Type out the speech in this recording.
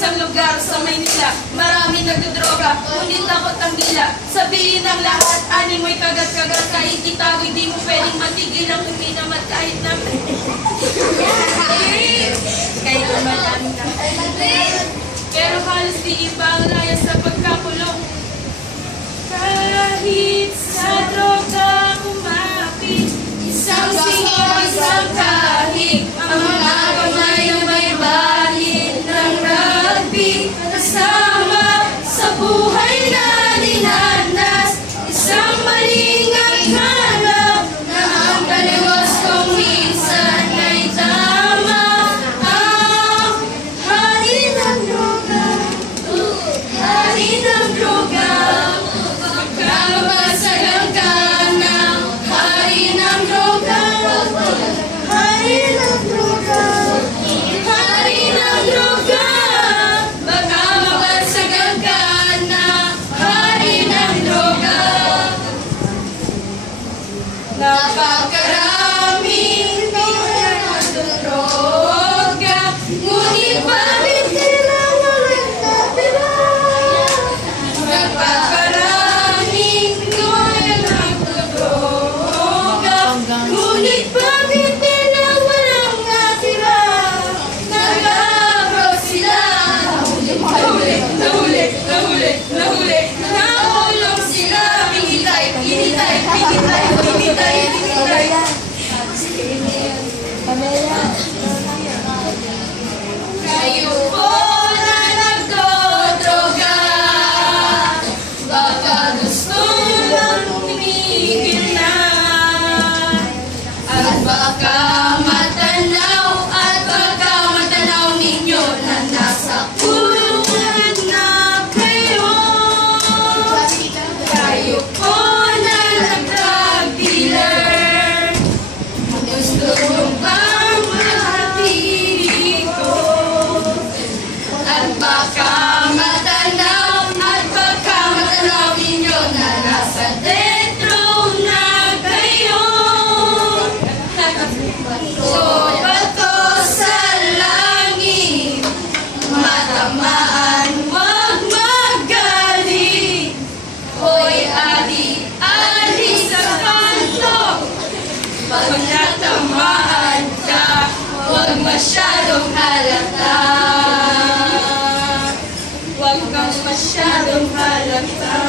isang lugar sa Maynila, marami nagdodroga, ngunit takot ang bila. Sabihin ng lahat, ani mo'y kagat-kagat, kahit itago'y di mo pwedeng matigil ang uminamat kahit na... kahit marami na. Pero halos di iba ang laya sa pagkakulong. Kahit sa droga kumapit, isang singaw, isang kahig, ang mga kamay na may bahid ng rugby, kasama sa buhay na dinanas, isang maling akala na ang taliwas kong minsan ay tama. Ang hari ng droga, hari ng droga, magkamasagang ka ng hari ng droga, hari ng droga, hari ng droga, baka mabasagan ka ng hari ng droga. Napakaraming droga, ngunit bakit kailangan walang natira? Napakaraming droga, ngunit bakit kailangan walang natira? Nag-abroad sila, nahuli, nahuli, nahuli, nahuli, nahulog sila, pinitay, pinitay, pinitay, pinitay, pinitay. Kayo po na nagdodroga, baka gusto lang tumigil na, at baka matanaw ninyo na nasa kulungan na kayo. Kayo po na nag-drug dealer, gusto nyo bang mahati ko? At baka matanaw ninyo na nasa dentro na kayo. So, bato sa langit, matamaan, wag magaling. Hoy, adi sa kanto, pag natamaan ka, wag masyadong halata. Wag kang masyadong halata.